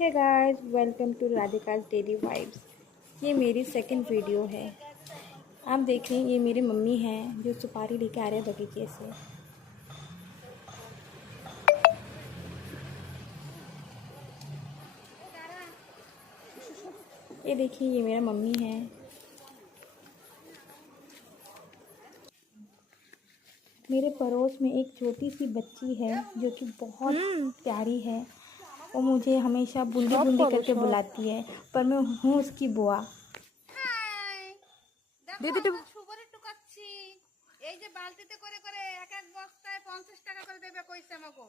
Hey guys, welcome to Radhika's daily vibes. ये मेरी second video है। आप देख रहे हैं, ये मेरी मम्मी हैं जो सुपारी लेके आ रहे हैं बगीचे से। ये देखिए, ये मेरा मम्मी है। मेरे पड़ोस में एक छोटी सी बच्ची है जो कि बहुत प्यारी है। वो मुझे हमेशा बूंदी बूंदी करके बुलाती है, पर मैं हूँ उसकी बुआ। এই যে বালতিতে করে করে এক এক বস্তায় 50 টাকা করে দেবে কইছে আমাকে।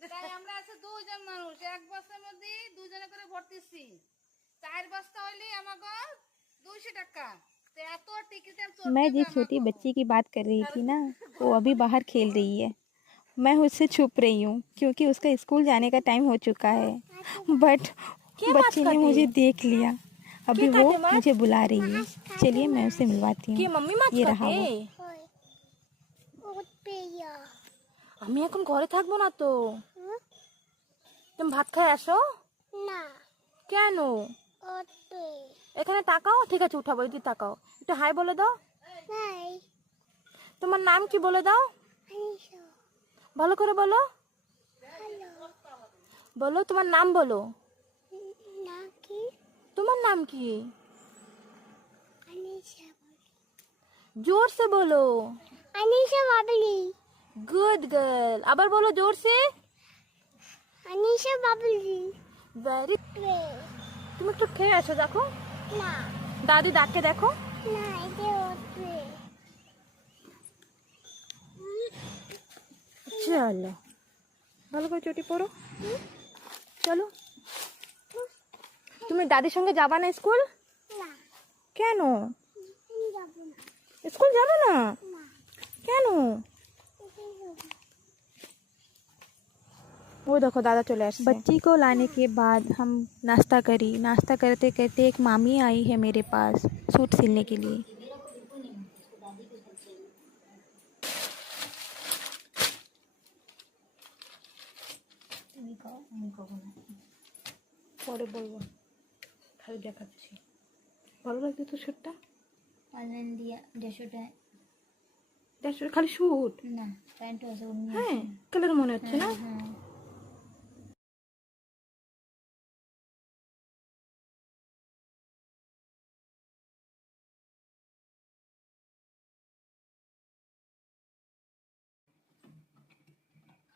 তাই আমরা আছে দুইজন মানুষ, এক বস্তার মধ্যে দুইজনে করে ভর্তিছি। 4 বস্তা হইলে আমাকে 200 টাকা। তো এত টিকিট मैं जिस छोटी बच्ची की बात कर रही थी ना, वो अभी बाहर खेल रही है। मैं उससे छुप रही हूँ क्योंकि उसका स्कूल जाने का टाइम हो चुका है। बट बच्ची ने मुझे देख लिया। अभी वो मुझे बुला रही है। चलिए मैं उसे मिलवाती हूँ। ये रहा वो। আমি এখন ঘরে থাকবো না তো। তুমি ভাত খাই আসো না। কেন? এখানে তাকাও। ঠিক আছে, উঠাবো। এদিকে তাকাও, একটু হাই বলে দাও। হাই। তোমার নাম কি বলে দাও। আনিশা। ভালো করে বলো। হ্যালো। বলো তোমার নাম বলো। নাম কি? তোমার নাম কি? আনিশা। जोर से बोलो। আনিশা বাবলি। Good girl. আবার বলো जोर से। আনিশা বাবলি। वेरी। তুমি একটু খেয়ে আসো, দেখো। না। দাদি ডাকে, দেখো। না, এটা ওঠে। চলো, ভালো করে চটি পরো। চলো। তুমি দাদির সঙ্গে যাবা না স্কুল? না। কেন? আমি যাব না। স্কুল যাবো না? না। কেন? वो देखो दादा चले आए। बच्ची को लाने के बाद हम नाश्ता करी। नाश्ता करते करते एक मामी आई है मेरे पास सूट सिलने के लिए। পরে বলবো, খালি দেখাচ্ছি। ভালো লাগছে তো শুটটা? অনলাইন দিয়া 150 খালি শুট না, প্যান্ট আছে। হ্যাঁ, কালার মনে হচ্ছে না? হ্যাঁ।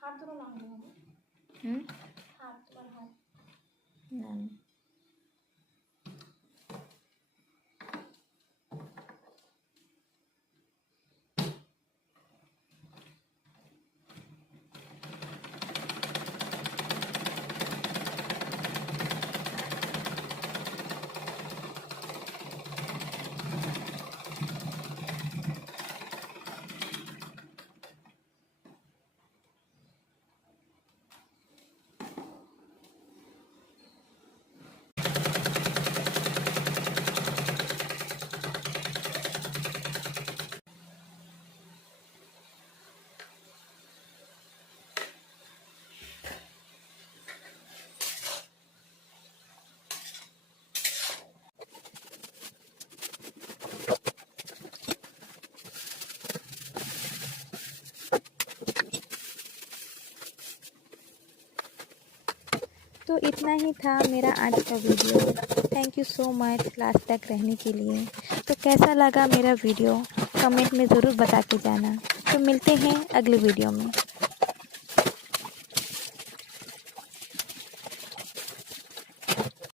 হাত ধরো না। হাত, তোমার হাত। না। तो इतना ही था मेरा आज का video. Thank you so much last तक रहने के लिए। तो कैसा लगा मेरा वीडियो कमेंट में ज़रूर बता के जाना। तो मिलते हैं अगले वीडियो में।